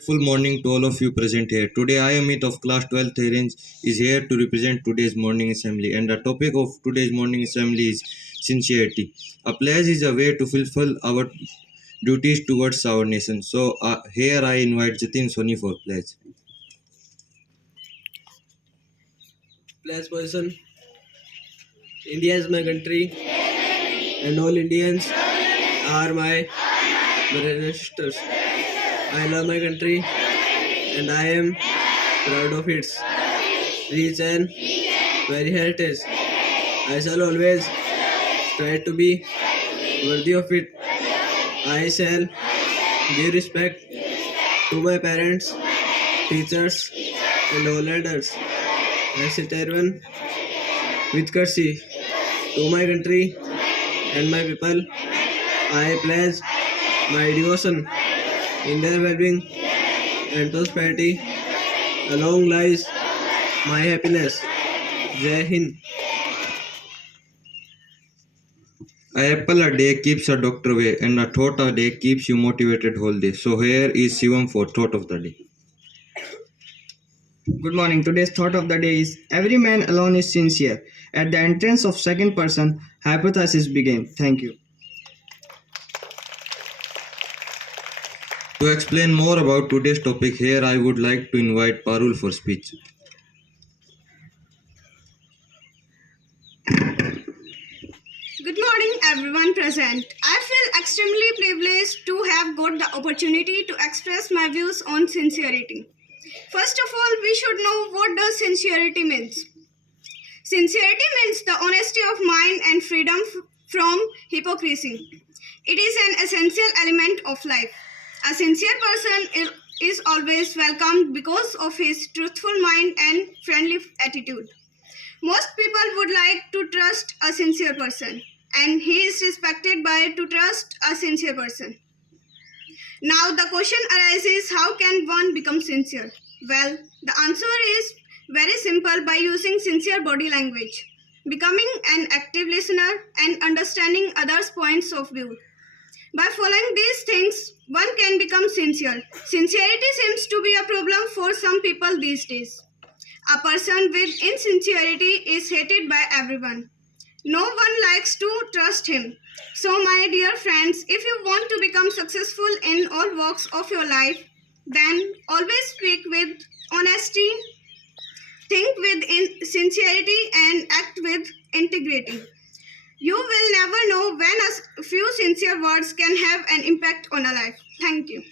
Full morning to all of you present here. Today I am it of class 12th Terence is here to represent today's morning assembly, and the topic of today's morning assembly is sincerity. A pledge is a way to fulfill our duties towards our nation. So here I invite Jatin Soni for pledge. Pledge position. India is my country and all Indians are my brothers and sisters. I love my country and I am proud of its rich and very heritage. I shall always try to be worthy of it. I shall give respect to my parents, teachers, and all elders. I shall serve with courtesy to my country and my people. I pledge my devotion in their well-being and prosperity. Along lies my happiness. Jai Hind. A apple a day keeps a doctor away, and a thought a day keeps you motivated whole day. So here is Shivam for thought of the day. Good morning. Today's thought of the day is every man alone is sincere. At the entrance of second person, hypothesis begin. Thank you. To explain more about today's topic, here I would like to invite Parul for speech. Good morning, everyone present. I feel extremely privileged to have got the opportunity to express my views on sincerity. First of all, we should know what does sincerity means. Sincerity means the honesty of mind and freedom from hypocrisy. It is an essential element of life. A sincere person is always welcomed because of his truthful mind and friendly attitude. Most people would like to trust a sincere person, and he is respected by to trust a sincere person. Now the question arises, how can one become sincere? Well, the answer is very simple, by using sincere body language, becoming an active listener and understanding others' points of view. By following these things, one can become sincere. Sincerity seems to be a problem for some people these days. A person with insincerity is hated by everyone. No one likes to trust him. So, my dear friends, if you want to become successful in all walks of your life, then always speak with honesty, think with sincerity, and act with integrity. You will never know when a few sincere words can have an impact on a life. Thank you.